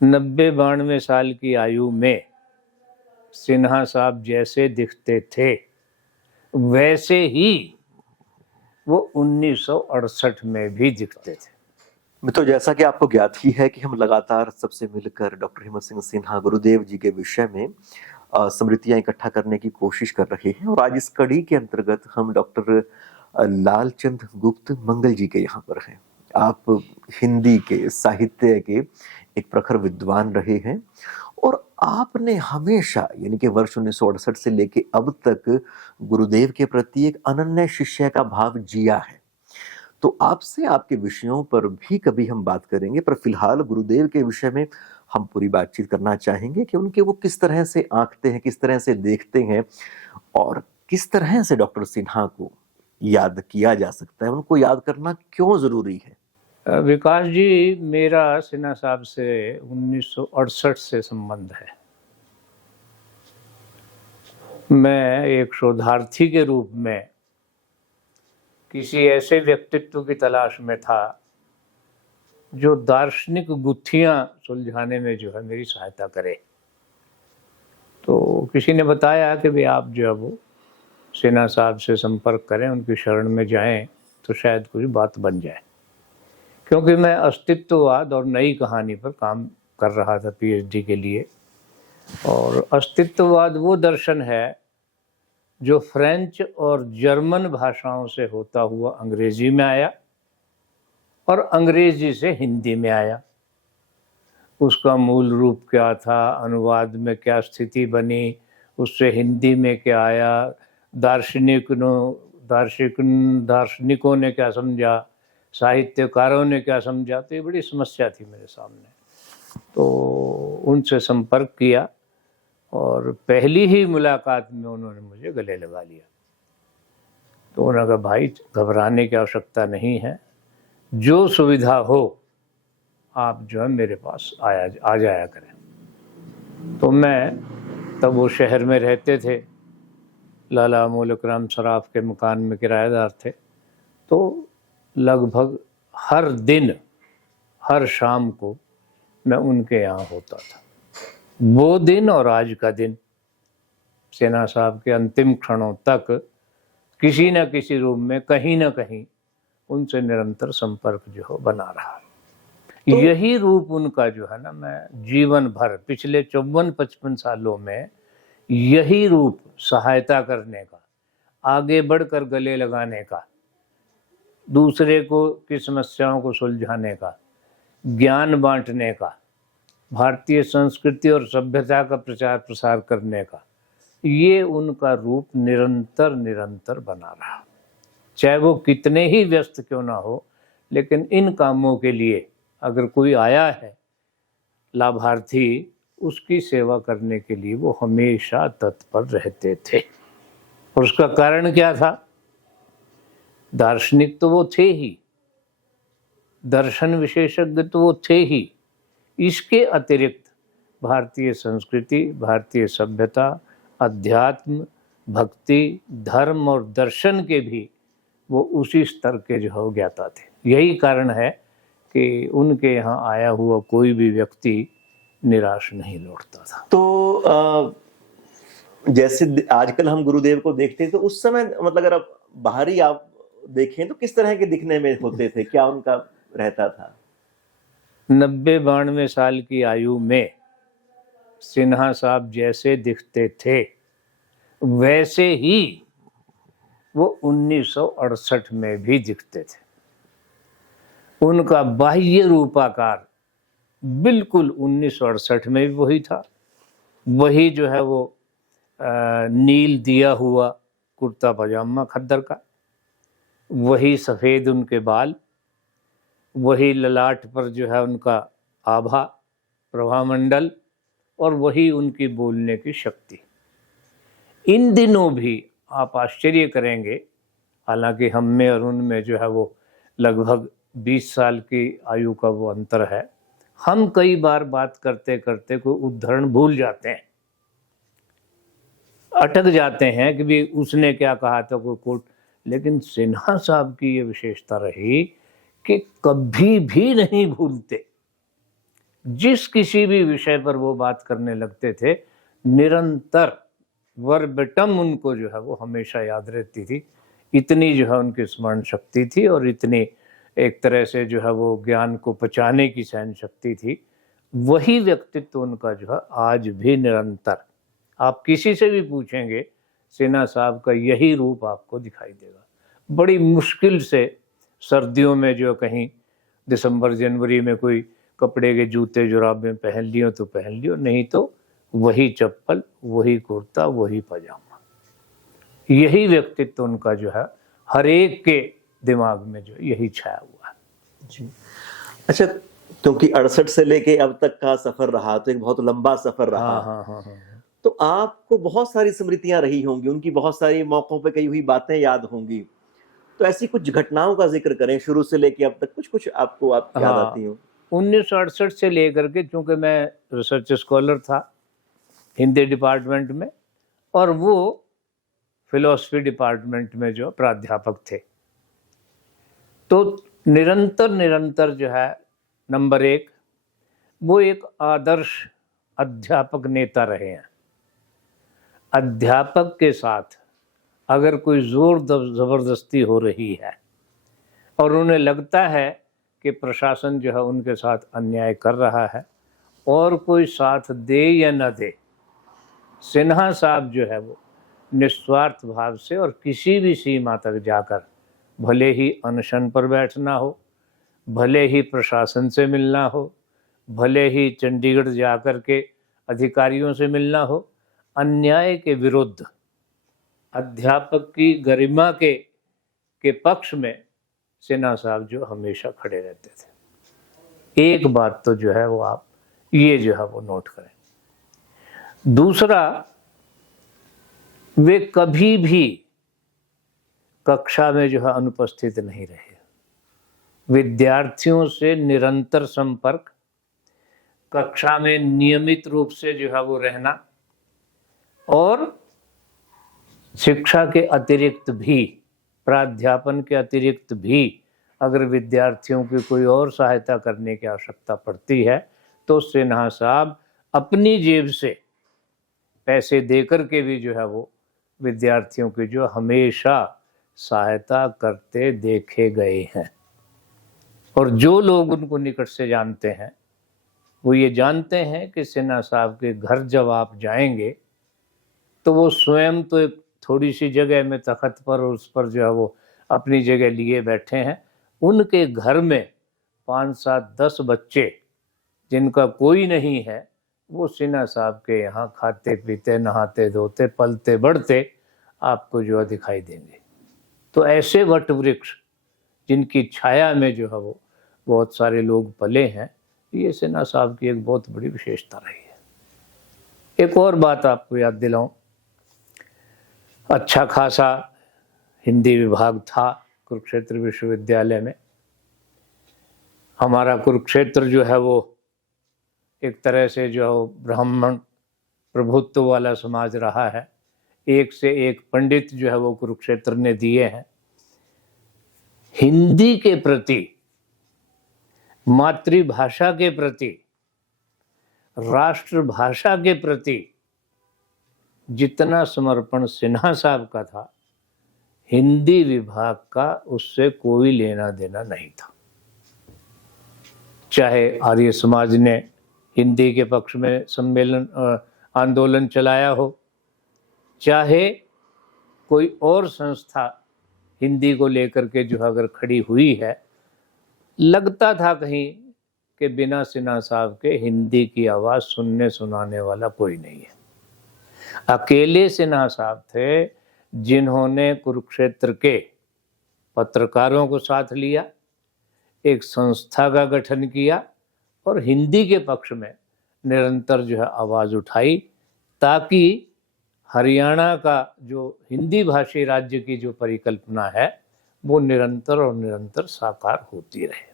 90-92 साल की आयु में सिन्हा साहब जैसे दिखते थे वैसे ही वो 1968 में भी दिखते थे। मित्रों, जैसा कि आपको ज्ञात ही है कि हम लगातार सबसे मिलकर डॉक्टर हिम्मत सिंह सिन्हा गुरुदेव जी के विषय में स्मृतियां इकट्ठा करने की कोशिश कर रहे हैं और आज इस कड़ी के अंतर्गत हम डॉक्टर लालचंद गुप्त मंगल जी के यहाँ पर हैं। आप हिंदी के साहित्य के एक प्रखर विद्वान रहे हैं और आपने हमेशा यानी कि वर्ष 1968 से लेके अब तक गुरुदेव के प्रति एक अनन्य शिष्य का भाव जिया है। तो आपसे आपके विषयों पर भी कभी हम बात करेंगे, पर फिलहाल गुरुदेव के विषय में हम पूरी बातचीत करना चाहेंगे कि उनके वो किस तरह से आंकते हैं, किस तरह से देखते हैं और किस तरह से डॉक्टर सिन्हा को याद किया जा सकता है, उनको याद करना क्यों जरूरी है। विकास जी, मेरा सिन्हा साहब से 1968 से संबंध है। मैं एक शोधार्थी के रूप में किसी ऐसे व्यक्तित्व की तलाश में था जो दार्शनिक गुत्थियां सुलझाने में जो है मेरी सहायता करे। तो किसी ने बताया कि भाई आप जो है वो सिन्हा साहब से संपर्क करें, उनकी शरण में जाएं तो शायद कुछ बात बन जाए। क्योंकि मैं अस्तित्ववाद और नई कहानी पर काम कर रहा था पीएचडी के लिए, और अस्तित्ववाद वो दर्शन है जो फ्रेंच और जर्मन भाषाओं से होता हुआ अंग्रेजी में आया और अंग्रेजी से हिंदी में आया। उसका मूल रूप क्या था, अनुवाद में क्या स्थिति बनी, उससे हिंदी में क्या आया, दार्शनिकों ने क्या समझा, साहित्यकारों ने क्या समझा, तो ये बड़ी समस्या थी मेरे सामने। तो उनसे संपर्क किया और पहली ही मुलाकात में उन्होंने मुझे गले लगा लिया। तो उन्होंने कहा, भाई घबराने की आवश्यकता नहीं है, जो सुविधा हो आप जो है मेरे पास आ जाया करें। तो मैं तब वो शहर में रहते थे, लाला मुल्क राम सराफ के मकान में किराएदार थे। तो लगभग हर दिन हर शाम को मैं उनके यहाँ होता था। वो दिन और आज का दिन, सिन्हा साहब के अंतिम क्षणों तक किसी न किसी रूप में कहीं ना कहीं उनसे निरंतर संपर्क जो हो बना रहा। तो यही रूप उनका जो है ना, मैं जीवन भर पिछले 54-55 सालों में यही रूप सहायता करने का, आगे बढ़कर गले लगाने का, दूसरे को की समस्याओं को सुलझाने का, ज्ञान बांटने का, भारतीय संस्कृति और सभ्यता का प्रचार प्रसार करने का, ये उनका रूप निरंतर निरंतर बना रहा। चाहे वो कितने ही व्यस्त क्यों ना हो, लेकिन इन कामों के लिए अगर कोई आया है लाभार्थी, उसकी सेवा करने के लिए वो हमेशा तत्पर रहते थे। और उसका कारण क्या था? दार्शनिक तो वो थे ही, दर्शन विशेषज्ञ तो वो थे ही, इसके अतिरिक्त भारतीय संस्कृति, भारतीय सभ्यता, अध्यात्म, भक्ति, धर्म और दर्शन के भी वो उसी स्तर के जो हो ज्ञाता थे। यही कारण है कि उनके यहाँ आया हुआ कोई भी व्यक्ति निराश नहीं लौटता था। तो जैसे आजकल हम गुरुदेव को देखते हैं, तो उस समय मतलब अगर आप बाहरी आप देखें तो किस तरह के दिखने में होते थे, क्या उनका रहता था? 90-92 साल की आयु में सिन्हा साहब जैसे दिखते थे वैसे ही वो 1968 में भी दिखते थे। उनका बाह्य रूपाकार बिल्कुल 1968 में भी वही था। वही जो है वो नील दिया हुआ कुर्ता पजामा खद्दर का, वही सफ़ेद उनके बाल, वही ललाट पर जो है उनका आभा प्रभामंडल, और वही उनकी बोलने की शक्ति। इन दिनों भी आप आश्चर्य करेंगे, हालांकि हम में और उनमें जो है वो लगभग 20 साल की आयु का वो अंतर है, हम कई बार बात करते करते कोई उदाहरण भूल जाते हैं, अटक जाते हैं कि भी उसने क्या कहा था कोई कोट। लेकिन सिन्हा साहब की ये विशेषता रही कि कभी भी नहीं भूलते। जिस किसी भी विषय पर वो बात करने लगते थे, निरंतर वर्बेटम उनको जो है वो हमेशा याद रहती थी। इतनी जो है उनकी स्मरण शक्ति थी और इतनी एक तरह से जो है वो ज्ञान को पचाने की सहन शक्ति थी। वही व्यक्तित्व उनका जो है आज भी निरंतर, आप किसी से भी पूछेंगे, सिन्हा साहब का यही रूप आपको दिखाई देगा। बड़ी मुश्किल से सर्दियों में जो कहीं दिसंबर जनवरी में कोई कपड़े के जूते जुराबें पहन लियो तो पहन लियो, नहीं तो वही चप्पल, वही कुर्ता, वही पजामा। यही व्यक्तित्व उनका जो है हर एक के दिमाग में जो यही छाया हुआ है। जी। अच्छा, क्योंकि 68 से लेके अब तक का सफर रहा तो एक बहुत लंबा सफर रहा। हाँ। तो आपको बहुत सारी स्मृतियां रही होंगी, उनकी बहुत सारी मौकों पे कही हुई बातें याद होंगी। तो ऐसी कुछ घटनाओं का जिक्र करें शुरू से लेके अब तक, कुछ आपको याद हाँ, आती हो। 1968 से लेकर के, क्योंकि मैं रिसर्च स्कॉलर था हिंदी डिपार्टमेंट में और वो फिलॉसफी डिपार्टमेंट में जो प्राध्यापक थे, तो निरंतर जो है नंबर एक, वो एक आदर्श अध्यापक नेता रहे हैं। अध्यापक के साथ अगर कोई जोर जबरदस्ती हो रही है और उन्हें लगता है कि प्रशासन जो है उनके साथ अन्याय कर रहा है और कोई साथ दे या न दे, सिन्हा साहब जो है वो निस्वार्थ भाव से और किसी भी सीमा तक जाकर, भले ही अनशन पर बैठना हो, भले ही प्रशासन से मिलना हो, भले ही चंडीगढ़ जाकर के अधिकारियों से मिलना हो, अन्याय के विरुद्ध, अध्यापक की गरिमा के पक्ष में सिन्हा साहब जो हमेशा खड़े रहते थे। एक बात तो जो है वो आप ये जो है वो नोट करें। दूसरा, वे कभी भी कक्षा में जो है अनुपस्थित नहीं रहे। विद्यार्थियों से निरंतर संपर्क, कक्षा में नियमित रूप से जो है वो रहना और शिक्षा के अतिरिक्त भी, प्राध्यापन के अतिरिक्त भी अगर विद्यार्थियों की कोई और सहायता करने की आवश्यकता पड़ती है तो सिन्हा साहब अपनी जेब से पैसे देकर के भी जो है वो विद्यार्थियों की जो हमेशा सहायता करते देखे गए हैं। और जो लोग उनको निकट से जानते हैं वो ये जानते हैं कि सिन्हा साहब के घर जब आप जाएंगे तो वो स्वयं तो एक थोड़ी सी जगह में तख्त पर और उस पर जो है वो अपनी जगह लिए बैठे हैं, उनके घर में 5, 7, 10 बच्चे जिनका कोई नहीं है, वो सिन्हा साहब के यहाँ खाते पीते, नहाते धोते, पलते बढ़ते आपको जो है दिखाई देंगे। तो ऐसे वट वृक्ष जिनकी छाया में जो है वो बहुत सारे लोग पले हैं, ये सिन्हा साहब की एक बहुत बड़ी विशेषता रही है। एक और बात आपको याद दिलाऊं, अच्छा खासा हिंदी विभाग था कुरुक्षेत्र विश्वविद्यालय में। हमारा कुरुक्षेत्र जो है वो एक तरह से जो ब्राह्मण प्रभुत्व वाला समाज रहा है। एक से एक पंडित जो है वो कुरुक्षेत्र ने दिए हैं। हिंदी के प्रति, मातृभाषा के प्रति, राष्ट्रभाषा के प्रति जितना समर्पण सिन्हा साहब का था, हिंदी विभाग का उससे कोई लेना देना नहीं था। चाहे आर्य समाज ने हिंदी के पक्ष में सम्मेलन आंदोलन चलाया हो, चाहे कोई और संस्था हिंदी को लेकर के जो अगर खड़ी हुई है, लगता था कहीं कि बिना सिन्हा साहब के हिंदी की आवाज़ सुनने सुनाने वाला कोई नहीं है। अकेले सिन्हा साहब थे जिन्होंने कुरुक्षेत्र के पत्रकारों को साथ लिया, एक संस्था का गठन किया और हिंदी के पक्ष में निरंतर जो है आवाज़ उठाई, ताकि हरियाणा का जो हिंदी भाषी राज्य की जो परिकल्पना है वो निरंतर और निरंतर साकार होती रहे।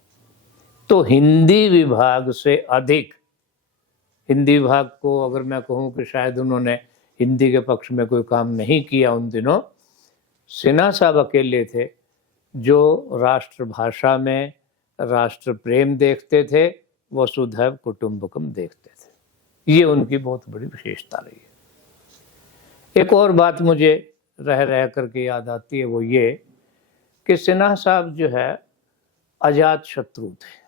तो हिंदी विभाग से अधिक, हिंदी विभाग को अगर मैं कहूँ कि शायद उन्होंने हिंदी के पक्ष में कोई काम नहीं किया उन दिनों, सिन्हा साहब अकेले थे जो राष्ट्रभाषा में राष्ट्र प्रेम देखते थे वसुधैव कुटुंबकम देखते थे। ये उनकी बहुत बड़ी विशेषता रही है। एक और बात मुझे रह रह करके याद आती है, वो ये कि सिन्हा साहब जो है अजात शत्रु थे।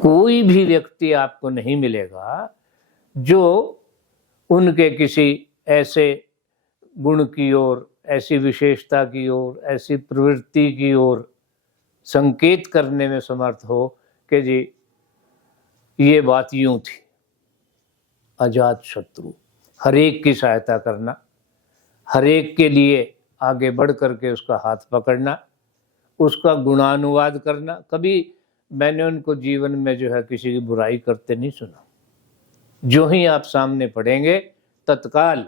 कोई भी व्यक्ति आपको नहीं मिलेगा जो उनके किसी ऐसे गुण की ओर, ऐसी विशेषता की ओर, ऐसी प्रवृत्ति की ओर संकेत करने में समर्थ हो कि जी ये बात यूं थी। अजात शत्रु, हर एक की सहायता करना, हर एक के लिए आगे बढ़ करके उसका हाथ पकड़ना, उसका गुणानुवाद करना। कभी मैंने उनको जीवन में जो है किसी की बुराई करते नहीं सुना। जो ही आप सामने पड़ेंगे तत्काल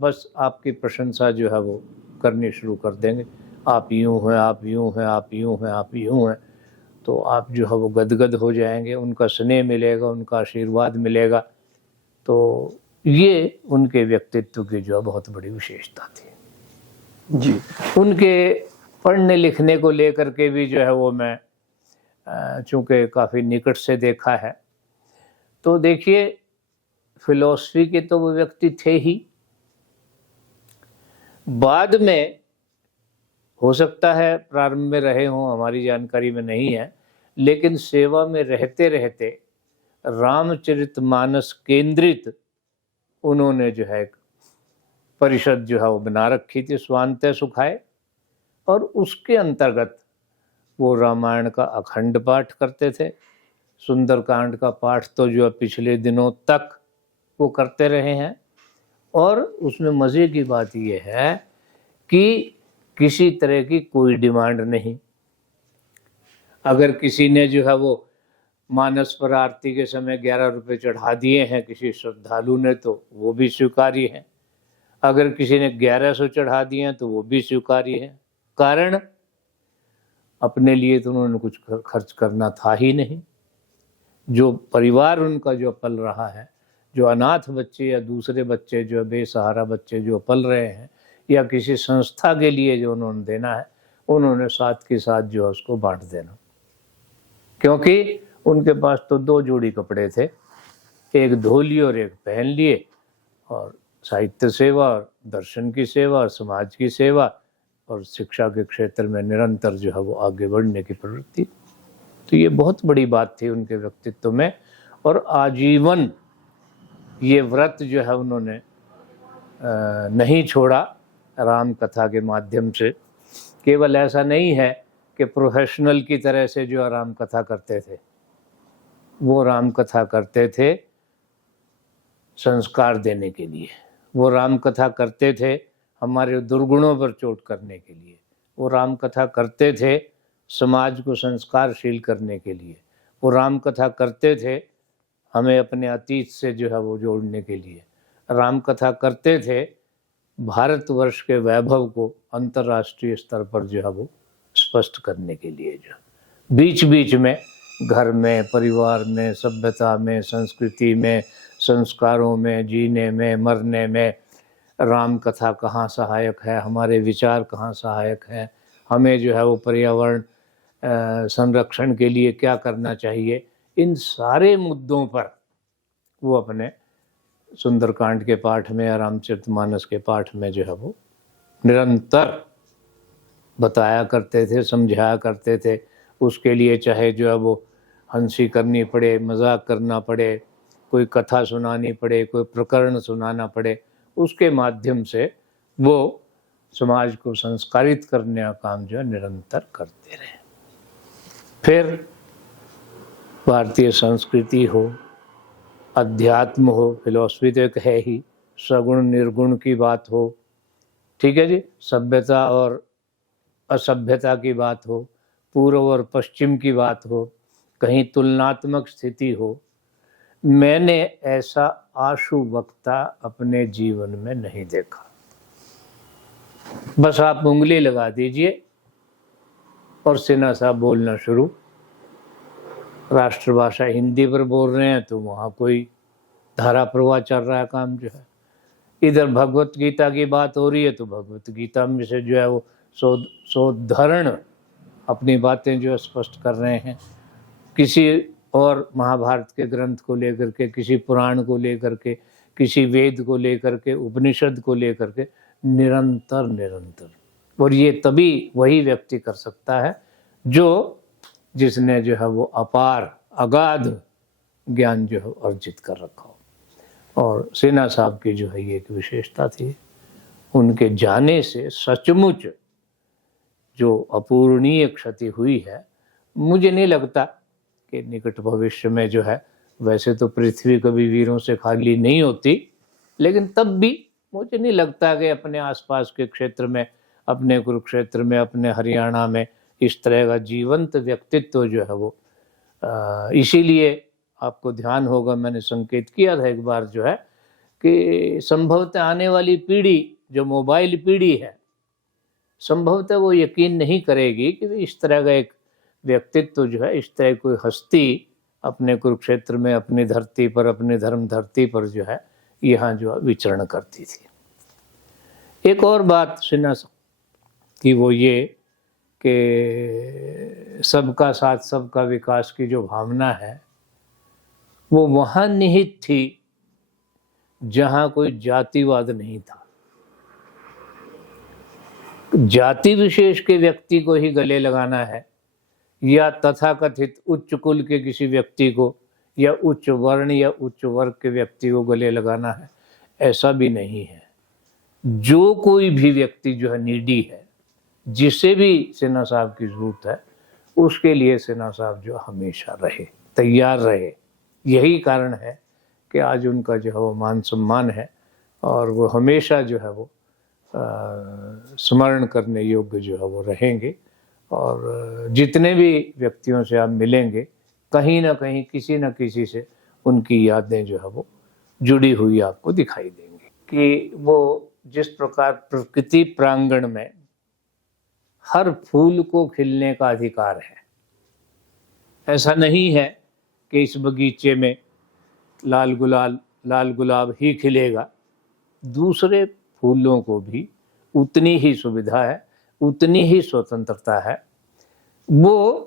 बस आपकी प्रशंसा जो है वो करनी शुरू कर देंगे। आप यूं हैं, आप यूं हैं, आप यूं हैं, आप यूं हैं, तो आप जो है वो गदगद हो जाएंगे। उनका स्नेह मिलेगा, उनका आशीर्वाद मिलेगा। तो ये उनके व्यक्तित्व की जो है बहुत बड़ी विशेषता थी जी। उनके पढ़ने लिखने को लेकर के भी जो है वो मैं चूँकि काफ़ी निकट से देखा है, तो देखिए फिलॉसफी के तो वो व्यक्ति थे ही। बाद में हो सकता है प्रारंभ में रहे हों, हमारी जानकारी में नहीं है, लेकिन सेवा में रहते रहते रामचरितमानस केंद्रित उन्होंने जो है परिषद जो है वो बना रखी थी, स्वांतः सुखाय, और उसके अंतर्गत वो रामायण का अखंड पाठ करते थे। सुंदरकांड का पाठ तो जो पिछले दिनों तक वो करते रहे हैं। और उसमें मज़े की बात ये है कि किसी तरह की कोई डिमांड नहीं। अगर किसी ने जो है वो मानस पर आरती के समय 11 रुपये चढ़ा दिए हैं किसी श्रद्धालु ने, तो वो भी स्वीकार्य है। अगर किसी ने 1100 चढ़ा दिए हैं तो वो भी स्वीकार्य है। कारण अपने लिए तो उन्होंने कुछ खर्च करना था ही नहीं। जो परिवार उनका जो पल रहा है, जो अनाथ बच्चे या दूसरे बच्चे जो बेसहारा बच्चे जो पल रहे हैं, या किसी संस्था के लिए जो उन्होंने देना है, उन्होंने साथ के साथ जो है उसको बांट देना। क्योंकि उनके पास तो 2 जोड़ी कपड़े थे, एक धो लिए और एक पहन लिए, और साहित्य सेवा और दर्शन की सेवा और समाज की सेवा और शिक्षा के क्षेत्र में निरंतर जो है वो आगे बढ़ने की प्रवृत्ति। तो ये बहुत बड़ी बात थी उनके व्यक्तित्व में। और आजीवन ये व्रत जो है उन्होंने नहीं छोड़ा राम कथा के माध्यम से। केवल ऐसा नहीं है कि प्रोफेशनल की तरह से जो राम कथा करते थे, वो राम कथा करते थे संस्कार देने के लिए। वो राम कथा करते थे हमारे दुर्गुणों पर चोट करने के लिए। वो राम कथा करते थे समाज को संस्कारशील करने के लिए। वो राम कथा करते थे हमें अपने अतीत से जो है वो जोड़ने के लिए। राम कथा करते थे भारतवर्ष के वैभव को अंतर्राष्ट्रीय स्तर पर जो है वो स्पष्ट करने के लिए। जो बीच बीच में घर में, परिवार में, सभ्यता में, संस्कृति में, संस्कारों में, जीने में, मरने में राम कथा कहाँ सहायक है, हमारे विचार कहाँ सहायक है, हमें जो है वो पर्यावरण संरक्षण के लिए क्या करना चाहिए, इन सारे मुद्दों पर वो अपने सुंदरकांड के पाठ में या रामचरितमानस के पाठ में जो है वो निरंतर बताया करते थे, समझाया करते थे। उसके लिए चाहे जो है वो हंसी करनी पड़े, मजाक करना पड़े, कोई कथा सुनानी पड़े, कोई प्रकरण सुनाना पड़े, उसके माध्यम से वो समाज को संस्कारित करने का काम जो है निरंतर करते रहे। फिर भारतीय संस्कृति हो, अध्यात्म हो, फिलॉसफी तो एक है ही, सगुण निर्गुण की बात हो, ठीक है जी, सभ्यता और असभ्यता की बात हो, पूर्व और पश्चिम की बात हो, कहीं तुलनात्मक स्थिति हो, मैंने ऐसा आशु वक्ता अपने जीवन में नहीं देखा। बस आप उंगली लगा दीजिए और सिन्हा साहब बोलना शुरू। राष्ट्रभाषा हिंदी पर बोल रहे हैं तो वहाँ कोई धारा प्रवाह चल रहा है काम जो है। इधर भगवत गीता की बात हो रही है तो भगवत गीता में से जो है वो सोद्धरण अपनी बातें जो है स्पष्ट कर रहे हैं। किसी और महाभारत के ग्रंथ को लेकर के, किसी पुराण को लेकर के, किसी वेद को लेकर के, उपनिषद को लेकर के, निरंतर निरंतर। और ये तभी वही व्यक्ति कर सकता है जिसने जो है वो अपार अगाध ज्ञान जो है अर्जित कर रखा हो। और सिन्हा साहब की जो है ये एक विशेषता थी, उनके जाने से सचमुच जो अपूरणीय क्षति हुई है, मुझे नहीं लगता कि निकट भविष्य में जो है, वैसे तो पृथ्वी कभी वीरों से खाली नहीं होती, लेकिन तब भी मुझे नहीं लगता कि अपने आसपास के क्षेत्र में, अपने कुरुक्षेत्र में, अपने हरियाणा में इस तरह का जीवंत व्यक्तित्व जो है वो, इसीलिए आपको ध्यान होगा मैंने संकेत किया था एक बार जो है कि संभवतः आने वाली पीढ़ी जो मोबाइल पीढ़ी है, संभवतः वो यकीन नहीं करेगी कि इस तरह का एक व्यक्तित्व जो है, इस तरह कोई हस्ती अपने कुरुक्षेत्र में, अपनी धरती पर, अपनी धर्म धरती पर जो है यहाँ जो विचरण करती थी। एक और बात सिन्हा की वो ये कि सबका साथ सबका विकास की जो भावना है वो वहाँ निहित थी जहाँ कोई जातिवाद नहीं था। जाति विशेष के व्यक्ति को ही गले लगाना है, या तथाकथित उच्च कुल के किसी व्यक्ति को, या उच्च वर्ण या उच्च वर्ग के व्यक्ति को गले लगाना है, ऐसा भी नहीं है। जो कोई भी व्यक्ति जो है नीडी है, जिसे भी सिन्हा साहब की जरूरत है, उसके लिए सिन्हा साहब जो हमेशा रहे, तैयार रहे। यही कारण है कि आज उनका जो है वो मान सम्मान है, और वो हमेशा जो है वो स्मरण करने योग्य जो है वो रहेंगे। और जितने भी व्यक्तियों से आप मिलेंगे, कहीं ना कहीं किसी न किसी से उनकी यादें जो है वो जुड़ी हुई आपको दिखाई देंगी। कि वो जिस प्रकार प्रकृति प्रांगण में हर फूल को खिलने का अधिकार है, ऐसा नहीं है कि इस बगीचे में लाल गुलाब ही खिलेगा, दूसरे फूलों को भी उतनी ही सुविधा है, उतनी ही स्वतंत्रता है। वो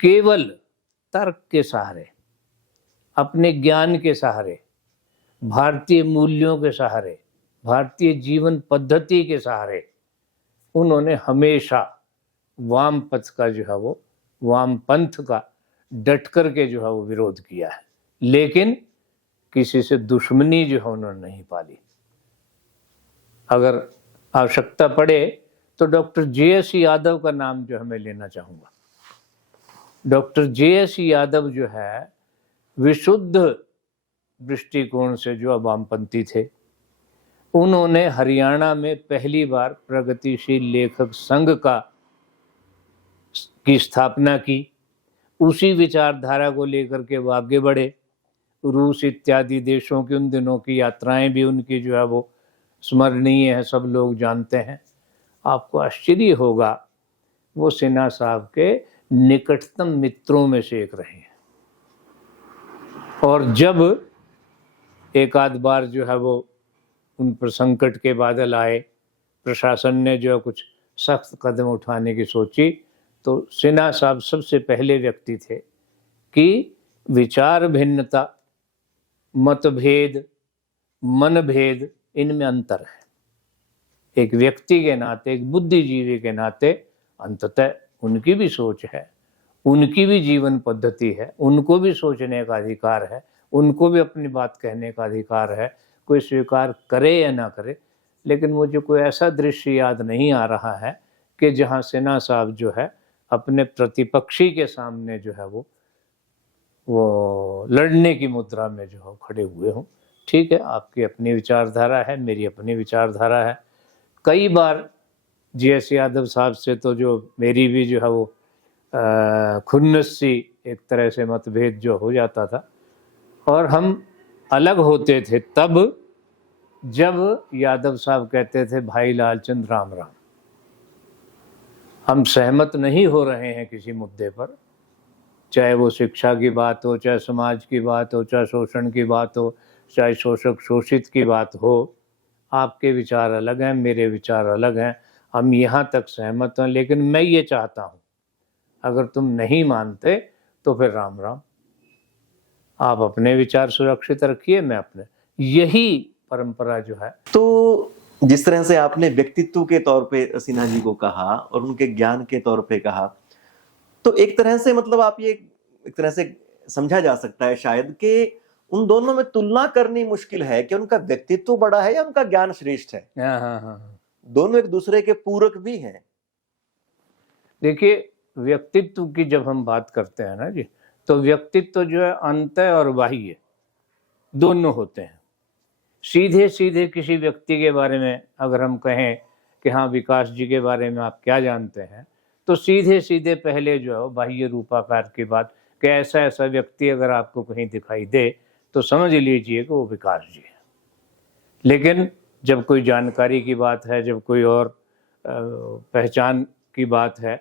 केवल तर्क के सहारे, अपने ज्ञान के सहारे, भारतीय मूल्यों के सहारे, भारतीय जीवन पद्धति के सहारे उन्होंने हमेशा वाम पथ का जो है वो, वाम पंथ का डट करके जो है वो विरोध किया है, लेकिन किसी से दुश्मनी जो है उन्होंने नहीं पाली। अगर आवश्यकता पड़े तो डॉक्टर जे.एस. यादव का नाम जो है मैं लेना चाहूँगा। Doctor JS. यादव जो है विशुद्ध दृष्टिकोण से जो वामपंथी थे, उन्होंने हरियाणा में पहली बार प्रगतिशील लेखक संघ की स्थापना की। उसी विचारधारा को लेकर के वो आगे बढ़े। रूस इत्यादि देशों की उन दिनों की यात्राएं भी उनकी जो है वो स्मरणीय है, सब लोग जानते हैं। आपको आश्चर्य होगा, वो सिन्हा साहब के निकटतम मित्रों में से एक रहे हैं। और जब एक आध बार जो है वो उन पर संकट के बादल आए, प्रशासन ने जो कुछ सख्त कदम उठाने की सोची, तो सिन्हा साहब सबसे पहले व्यक्ति थे कि विचार भिन्नता, मतभेद, मनभेद, इनमें अंतर है। एक व्यक्ति के नाते, एक बुद्धिजीवी के नाते, अंततः उनकी भी सोच है, उनकी भी जीवन पद्धति है, उनको भी सोचने का अधिकार है, उनको भी अपनी बात कहने का अधिकार है, कोई स्वीकार करे या ना करे। लेकिन मुझे कोई ऐसा दृश्य याद नहीं आ रहा है कि जहां सिन्हा साहब जो है अपने प्रतिपक्षी के सामने जो है वो लड़ने की मुद्रा में जो है खड़े हुए हों। ठीक है, आपकी अपनी विचारधारा है, मेरी अपनी विचारधारा है। कई बार जे.एस. यादव साहब से तो जो मेरी भी जो है वो खुन्नस सी एक तरह से मतभेद जो हो जाता था, और हम अलग होते थे तब जब यादव साहब कहते थे भाई लालचंद राम राम। हम सहमत नहीं हो रहे हैं किसी मुद्दे पर, चाहे वो शिक्षा की बात हो, चाहे समाज की बात हो, चाहे शोषण की बात हो, चाहे शोषक शोषित की बात हो। आपके विचार अलग हैं, मेरे विचार अलग हैं, हम यहाँ तक सहमत हैं। लेकिन मैं ये चाहता हूँ, अगर तुम नहीं मानते तो फिर राम राम, आप अपने विचार सुरक्षित रखिए, मैं अपने। यही परंपरा जो है। तो जिस तरह से आपने व्यक्तित्व के तौर पे सिन्हा जी को कहा और उनके ज्ञान के तौर पे कहा, तो एक तरह से मतलब आप ये एक तरह से समझा जा सकता है शायद कि उन दोनों में तुलना करनी मुश्किल है कि उनका व्यक्तित्व बड़ा है या उनका ज्ञान श्रेष्ठ है। हाँ हाँ हाँ। दोनों एक दूसरे के पूरक भी हैं। देखिए, व्यक्तित्व की जब हम बात करते हैं ना जी, तो व्यक्तित्व जो है अंतः और बाह्य दोनों होते हैं। सीधे सीधे किसी व्यक्ति के बारे में अगर हम कहें कि हाँ विकास जी के बारे में आप क्या जानते हैं, तो सीधे सीधे पहले जो है बाह्य रूपाकार की बात कि ऐसा ऐसा व्यक्ति अगर आपको कहीं दिखाई दे तो समझ लीजिए कि वो विकास जी है। लेकिन जब कोई जानकारी की बात है, जब कोई और पहचान की बात है,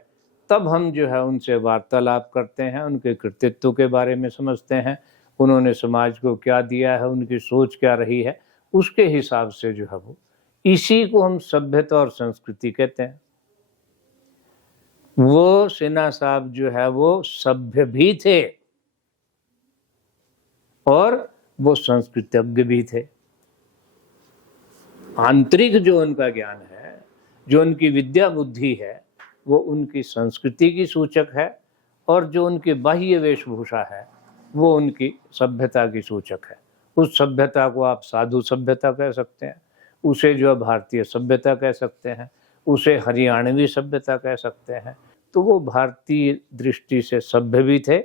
तब हम जो है उनसे वार्तालाप करते हैं, उनके कृतित्व के बारे में समझते हैं, उन्होंने समाज को क्या दिया है, उनकी सोच क्या रही है, उसके हिसाब से जो है वो, इसी को हम सभ्यता और संस्कृति कहते हैं। वो सिन्हा साहब जो है वो सभ्य भी थे और वो संस्कृतज्ञ भी थे। आंतरिक जो उनका ज्ञान है, जो उनकी विद्या बुद्धि है, वो उनकी संस्कृति की सूचक है, और जो उनकी बाह्य वेशभूषा है वो उनकी सभ्यता की सूचक है। उस सभ्यता को आप साधु सभ्यता कह सकते हैं, उसे जो भारतीय सभ्यता कह सकते हैं, उसे हरियाणवी सभ्यता कह सकते हैं। तो वो भारतीय दृष्टि से सभ्य भी थे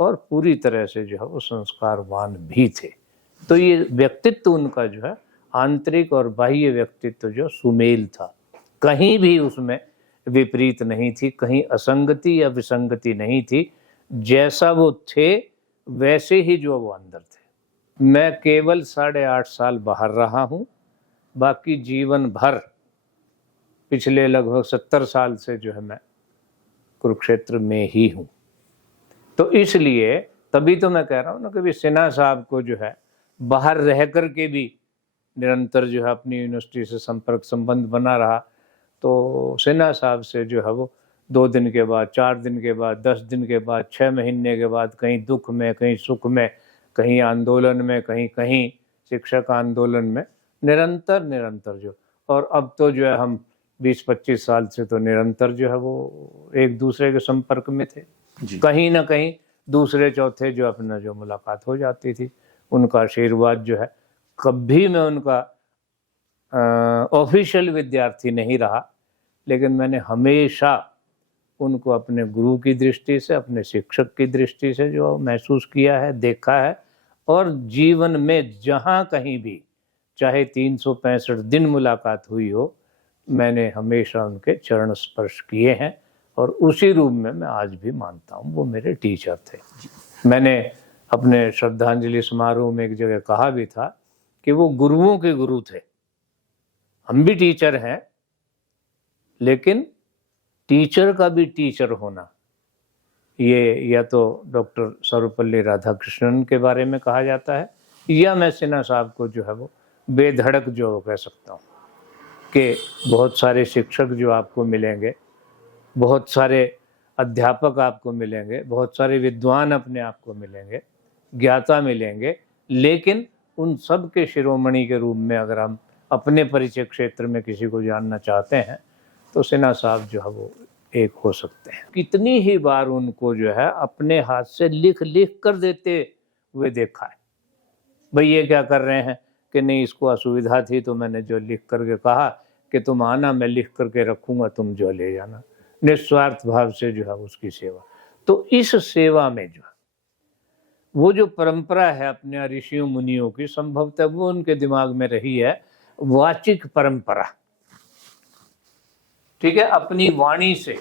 और पूरी तरह से जो है वो संस्कारवान भी थे। तो ये व्यक्तित्व उनका जो है आंतरिक और बाह्य व्यक्तित्व जो सुमेल था, कहीं भी उसमें विपरीत नहीं थी, कहीं असंगति या विसंगति नहीं थी। जैसा वो थे वैसे ही जो वो अंदर थे। मैं केवल 8.5 साल बाहर रहा हूँ, बाकी जीवन भर पिछले लगभग 70 साल से जो है मैं कुरुक्षेत्र में ही हूँ। तो इसलिए तभी तो मैं कह रहा हूँ ना कि सिन्हा साहब को जो है बाहर रह कर के भी निरंतर जो है अपनी यूनिवर्सिटी से संपर्क संबंध बना रहा। तो सिन्हा साहब से जो है वो 2 दिन के बाद, 4 दिन के बाद, 10 दिन के बाद, 6 महीने के बाद, कहीं दुख में, कहीं सुख में, कहीं आंदोलन में, कहीं कहीं शिक्षक आंदोलन में, निरंतर जो, और अब तो जो है हम 20-25 साल से तो निरंतर जो है वो एक दूसरे के संपर्क में थे। कहीं ना कहीं दूसरे चौथे जो अपना जो मुलाकात हो जाती थी। उनका आशीर्वाद जो है, कभी मैं उनका ऑफिशियल विद्यार्थी नहीं रहा, लेकिन मैंने हमेशा उनको अपने गुरु की दृष्टि से, अपने शिक्षक की दृष्टि से जो महसूस किया है, देखा है। और जीवन में जहाँ कहीं भी, चाहे 365 दिन मुलाकात हुई हो, मैंने हमेशा उनके चरण स्पर्श किए हैं और उसी रूप में मैं आज भी मानता हूँ वो मेरे टीचर थे। मैंने अपने श्रद्धांजलि समारोह में एक जगह कहा भी था कि वो गुरुओं के गुरु थे। हम भी टीचर हैं, लेकिन टीचर का भी टीचर होना, ये या तो डॉक्टर सर्वपल्ली राधाकृष्णन के बारे में कहा जाता है, या मैं सिन्हा साहब को जो है वो बेधड़क जो कह सकता हूँ कि बहुत सारे शिक्षक जो आपको मिलेंगे, बहुत सारे अध्यापक आपको मिलेंगे, बहुत सारे विद्वान अपने आप को मिलेंगे, ज्ञाता मिलेंगे, लेकिन उन सब के शिरोमणि के रूप में अगर हम अपने परिचय क्षेत्र में किसी को जानना चाहते हैं तो सिन्हा साहब जो है वो एक हो सकते हैं। कितनी ही बार उनको जो है अपने हाथ से लिख लिख कर देते हुए देखा है। भाई ये क्या कर रहे हैं कि नहीं, इसको असुविधा थी तो मैंने जो लिख करके कहा कि तुम आना, मैं लिख करके रखूंगा, तुम जो ले जाना। निस्वार्थ भाव से जो है उसकी सेवा। तो इस सेवा में जो वो जो परंपरा है अपने ऋषियों मुनियों की, संभवतः वो उनके दिमाग में रही है, वाचिक परंपरा। ठीक है, अपनी वाणी से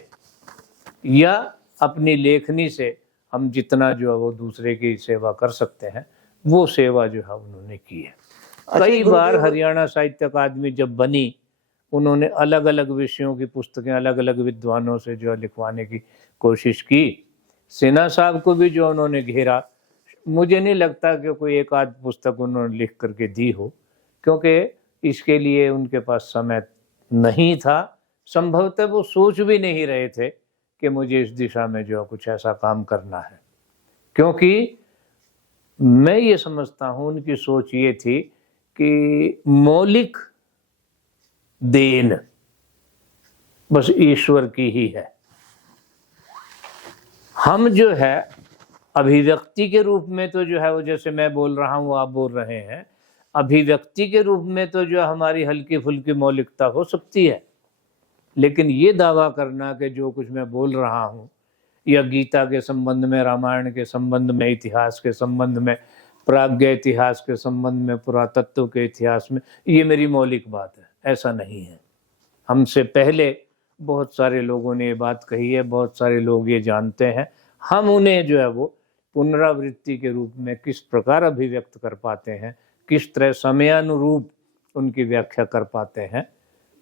या अपनी लेखनी से हम जितना जो है वो दूसरे की सेवा कर सकते हैं, वो सेवा जो है उन्होंने की है। कई बार हरियाणा साहित्य अकादमी जब बनी, उन्होंने अलग अलग विषयों की पुस्तकें अलग अलग विद्वानों से जो लिखवाने की कोशिश की। सिन्हा साहब को भी जो उन्होंने घेरा, मुझे नहीं लगता कि कोई एक आध पुस्तक उन्होंने लिख करके दी हो, क्योंकि इसके लिए उनके पास समय नहीं था। संभवतः वो सोच भी नहीं रहे थे कि मुझे इस दिशा में जो कुछ ऐसा काम करना है। क्योंकि मैं ये समझता हूँ उनकी सोच ये थी कि मौलिक देन बस ईश्वर की ही है। हम जो है अभिव्यक्ति के रूप में तो जो है वो, जैसे मैं बोल रहा हूँ आप बोल रहे हैं, अभिव्यक्ति के रूप में तो जो हमारी हल्की फुल्की मौलिकता हो सकती है, लेकिन ये दावा करना कि जो कुछ मैं बोल रहा हूँ या गीता के संबंध में, रामायण के संबंध में, इतिहास के संबंध में, प्राज्ञ इतिहास के संबंध में, पुरातत्व के इतिहास में, ये मेरी मौलिक बात है, ऐसा नहीं है। हमसे पहले बहुत सारे लोगों ने ये बात कही है, बहुत सारे लोग ये जानते हैं। हम उन्हें जो है वो पुनरावृत्ति के रूप में किस प्रकार अभिव्यक्त कर पाते हैं, किस तरह समयानुरूप उनकी व्याख्या कर पाते हैं,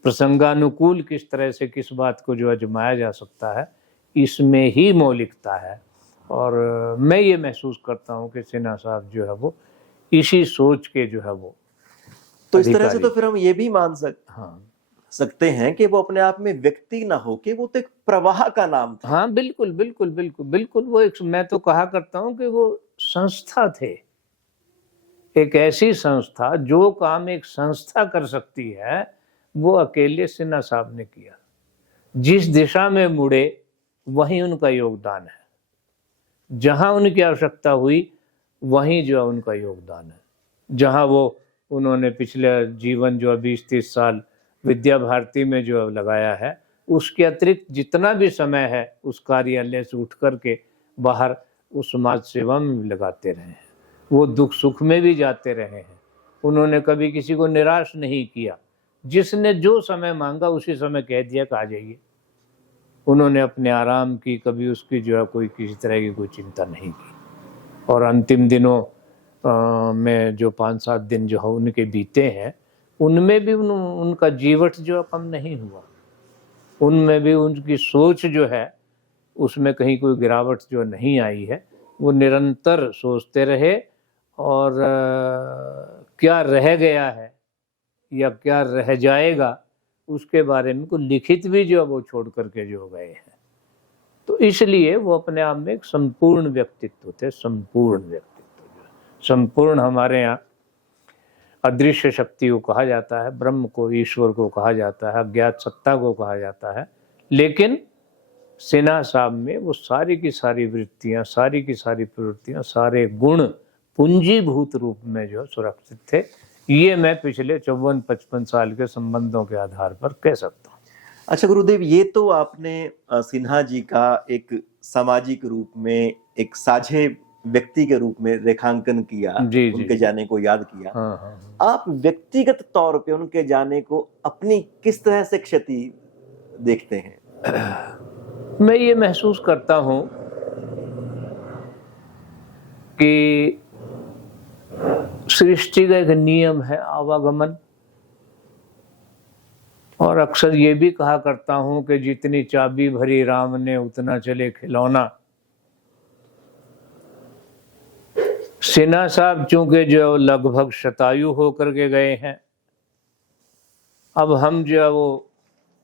प्रसंगानुकूल किस तरह से किस बात को जो अजमाया जा सकता है, इसमें ही मौलिकता है। और मैं ये महसूस करता हूँ कि सिन्हा साहब जो है वो इसी सोच के जो है वो तो इस तरह से तो फिर हम ये भी मान हाँ सकते हैं कि वो अपने आप में व्यक्ति ना हो, कि वो तो एक प्रवाह का नाम था। हाँ, बिल्कुल बिल्कुल बिल्कुल बिल्कुल। वो एक, मैं तो कहा करता हूँ कि वो संस्था थे, एक ऐसी संस्था जो काम एक संस्था कर सकती है वो अकेले सिन्हा साहब ने किया। जिस दिशा में मुड़े वहीं उनका योगदान है, जहां उनकी आवश्यकता हुई वहीं जो है उनका योगदान है। जहां वो उन्होंने पिछले जीवन जो 20-30 साल विद्या भारती में जो लगाया है, उसके अतिरिक्त जितना भी समय है उस कार्यालय से उठ करके बाहर उस समाज सेवा में भी लगाते रहे हैं। वो दुख सुख में भी जाते रहे हैं। उन्होंने कभी किसी को निराश नहीं किया। जिसने जो समय मांगा उसी समय कह दिया कि आ जाइए। उन्होंने अपने आराम की, कभी उसकी जो है कोई किसी तरह की कोई चिंता नहीं की। और अंतिम दिनों में जो 5-7 दिन जो है उनके बीते हैं, उनमें भी उनका जीवट जो कम नहीं हुआ। उनमें भी उनकी सोच जो है उसमें कहीं कोई गिरावट जो नहीं आई है। वो निरंतर सोचते रहे और क्या रह गया है या क्या रह जाएगा उसके बारे में कोई लिखित भी जो वो छोड़ करके जो गए हैं। तो इसलिए वो अपने आप में एक संपूर्ण व्यक्तित्व थे। संपूर्ण व्यक्तित्व, संपूर्ण हमारे यहाँ अदृश्य शक्ति को कहा जाता है, ब्रह्म को, ईश्वर को कहा जाता है, अज्ञात सत्ता को कहा जाता है। लेकिन सिन्हा साहब में वो सारी की सारी वृत्तियां, सारी की सारी प्रवृत्तियां, सारे गुण पूंजीभूत रूप में जो सुरक्षित थे। ये मैं पिछले 54-55 साल के संबंधों के आधार पर कह सकता हूँ। अच्छा गुरुदेव, ये तो आपने सिन्हा जी का एक सामाजिक रूप में, एक साझे व्यक्ति के रूप में रेखांकन किया, जी, उनके जी। जाने को याद किया। हाँ। आप व्यक्तिगत तौर पे उनके जाने को अपनी किस तरह से क्षति देखते हैं? मैं ये महसूस करता हूँ कि सृष्टि का एक नियम है आवागमन, और अक्सर ये भी कहा करता हूं कि जितनी चाबी भरी राम ने उतना चले खिलौना। सिन्हा साहब चूंकि जो लगभग शतायु होकर के गए हैं, अब हम जो है वो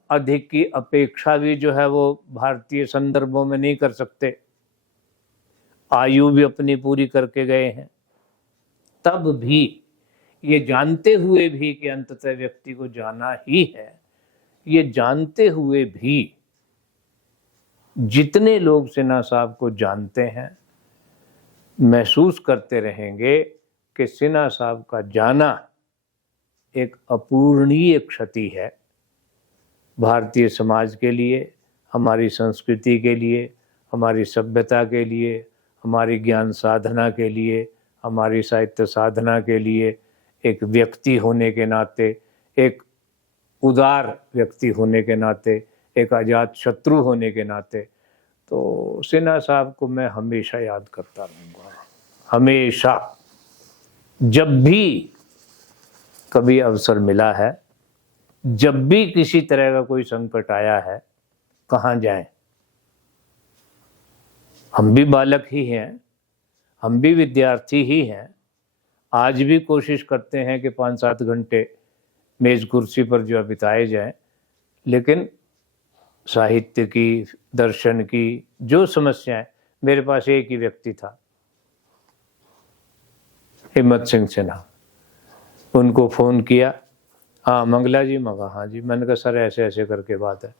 अधिक की अपेक्षा भी जो है वो भारतीय संदर्भों में नहीं कर सकते। आयु भी अपनी पूरी करके गए हैं। तब भी ये जानते हुए भी कि अंततः व्यक्ति को जाना ही है, ये जानते हुए भी जितने लोग सिन्हा साहब को जानते हैं महसूस करते रहेंगे कि सिन्हा साहब का जाना एक अपूरणीय क्षति है भारतीय समाज के लिए, हमारी संस्कृति के लिए, हमारी सभ्यता के लिए, हमारी ज्ञान साधना के लिए, हमारी साहित्य साधना के लिए, एक व्यक्ति होने के नाते, एक उदार व्यक्ति होने के नाते, एक अजात शत्रु होने के नाते। तो सिन्हा साहब को मैं हमेशा याद करता रहूँगा, हमेशा। जब भी कभी अवसर मिला है, जब भी किसी तरह का कोई संकट आया है, कहाँ जाएं? हम भी बालक ही हैं, हम भी विद्यार्थी ही हैं। आज भी कोशिश करते हैं कि 5-7 घंटे मेज कुर्सी पर जो बिताए जाएं, लेकिन साहित्य की, दर्शन की जो समस्याएं, मेरे पास एक ही व्यक्ति था हिम्मत सिंह सिन्हा। उनको फ़ोन किया, हाँ मंगला जी, मगा हाँ जी। मैंने कहा सर ऐसे ऐसे करके बात है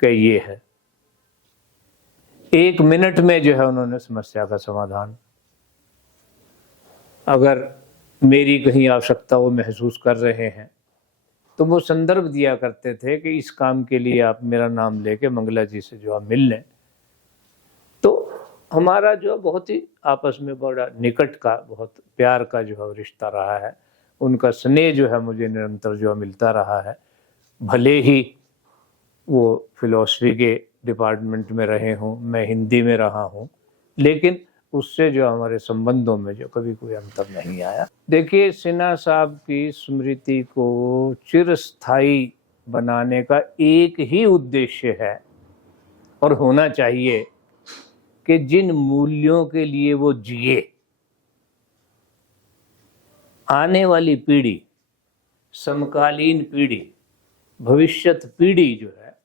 कि ये है। 1 मिनट में जो है उन्होंने समस्या का समाधान, अगर मेरी कहीं आवश्यकता वो महसूस कर रहे हैं तो वो संदर्भ दिया करते थे कि इस काम के लिए आप मेरा नाम लेके मंगला जी से जो आप मिल लें। तो हमारा जो बहुत ही आपस में बड़ा निकट का, बहुत प्यार का जो है रिश्ता रहा है। उनका स्नेह जो है मुझे निरंतर जो मिलता रहा है। भले ही वो फिलॉसफी के डिपार्टमेंट में रहे हों, मैं हिंदी में रहा हूँ, लेकिन उससे जो हमारे संबंधों में जो कभी कोई अंतर नहीं आया। देखिए, सिन्हा साहब की स्मृति को चिरस्थायी बनाने का एक ही उद्देश्य है और होना चाहिए कि जिन मूल्यों के लिए वो जिए, आने वाली पीढ़ी, समकालीन पीढ़ी, भविष्यत पीढ़ी जो है,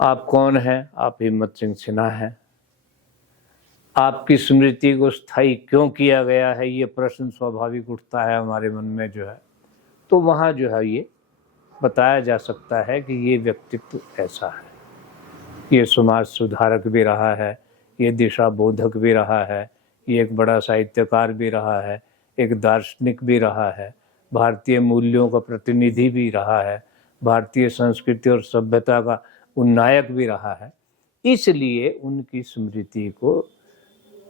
आप कौन हैं? आप हिम्मत सिंह सिन्हा हैं। आपकी स्मृति को स्थायी क्यों किया गया है, ये प्रश्न स्वाभाविक उठता है हमारे मन में जो है। तो वहाँ जो है ये बताया जा सकता है कि ये व्यक्तित्व ऐसा है, ये समाज सुधारक भी रहा है, ये दिशा बोधक भी रहा है, ये एक बड़ा साहित्यकार भी रहा है, एक दार्शनिक भी रहा है, भारतीय मूल्यों का प्रतिनिधि भी रहा है, भारतीय संस्कृति और सभ्यता का उन्नायक भी रहा है। इसलिए उनकी स्मृति को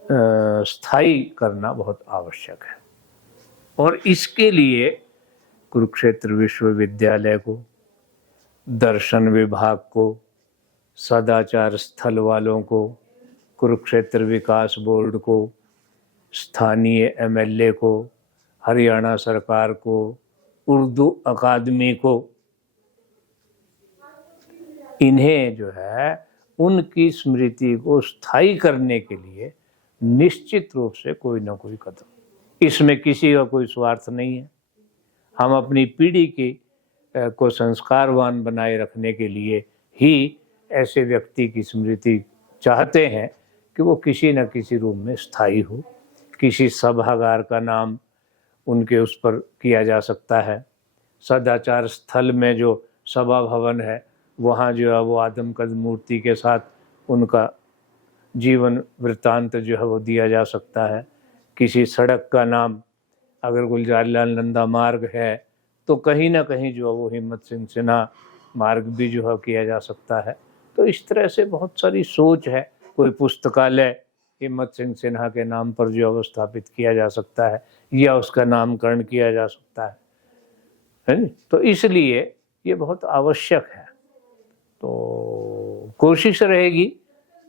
स्थायी करना बहुत आवश्यक है। और इसके लिए कुरुक्षेत्र विश्वविद्यालय को, दर्शन विभाग को, सदाचार स्थल वालों को, कुरुक्षेत्र विकास बोर्ड को, स्थानीय एमएलए को, हरियाणा सरकार को, उर्दू अकादमी को, इन्हें जो है उनकी स्मृति को स्थायी करने के लिए निश्चित रूप से कोई ना कोई कदम, इसमें किसी का कोई स्वार्थ नहीं है। हम अपनी पीढ़ी की को संस्कारवान बनाए रखने के लिए ही ऐसे व्यक्ति की स्मृति चाहते हैं कि वो किसी न किसी रूप में स्थायी हो। किसी सभागार का नाम उनके उस पर किया जा सकता है। सदाचार स्थल में जो सभा भवन है, वहाँ जो है वो आदमकद मूर्ति के साथ उनका जीवन वृत्तांत जो है वो दिया जा सकता है। किसी सड़क का नाम अगर गुलजारीलाल नंदा मार्ग है तो कहीं ना कहीं जो है वो हिम्मत सिंह सिन्हा मार्ग भी जो है किया जा सकता है। तो इस तरह से बहुत सारी सोच है। कोई पुस्तकालय हिम्मत सिंह सिन्हा के नाम पर जो है स्थापित किया जा सकता है या उसका नामकरण किया जा सकता है नी? तो इसलिए ये बहुत आवश्यक है। तो कोशिश रहेगी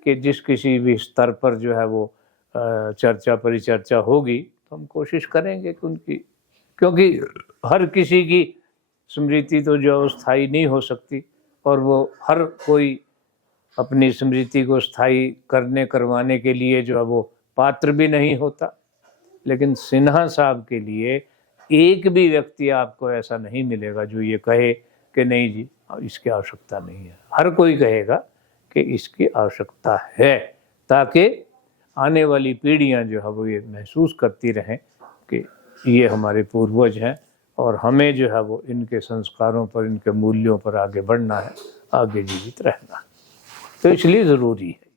कि जिस किसी भी स्तर पर जो है वो चर्चा परिचर्चा होगी तो हम कोशिश करेंगे कि उनकी, क्योंकि हर किसी की स्मृति तो जो है स्थायी नहीं हो सकती और वो हर कोई अपनी स्मृति को स्थायी करवाने के लिए जो है वो पात्र भी नहीं होता। लेकिन सिन्हा साहब के लिए एक भी व्यक्ति आपको ऐसा नहीं मिलेगा जो ये कहे कि नहीं जी इसकी आवश्यकता नहीं है। हर कोई कहेगा कि इसकी आवश्यकता है, ताकि आने वाली पीढ़ियां जो है वो ये महसूस करती रहें कि ये हमारे पूर्वज हैं और हमें जो है वो इनके संस्कारों पर, इनके मूल्यों पर आगे बढ़ना है, आगे जीवित रहना है। तो इसलिए ज़रूरी है।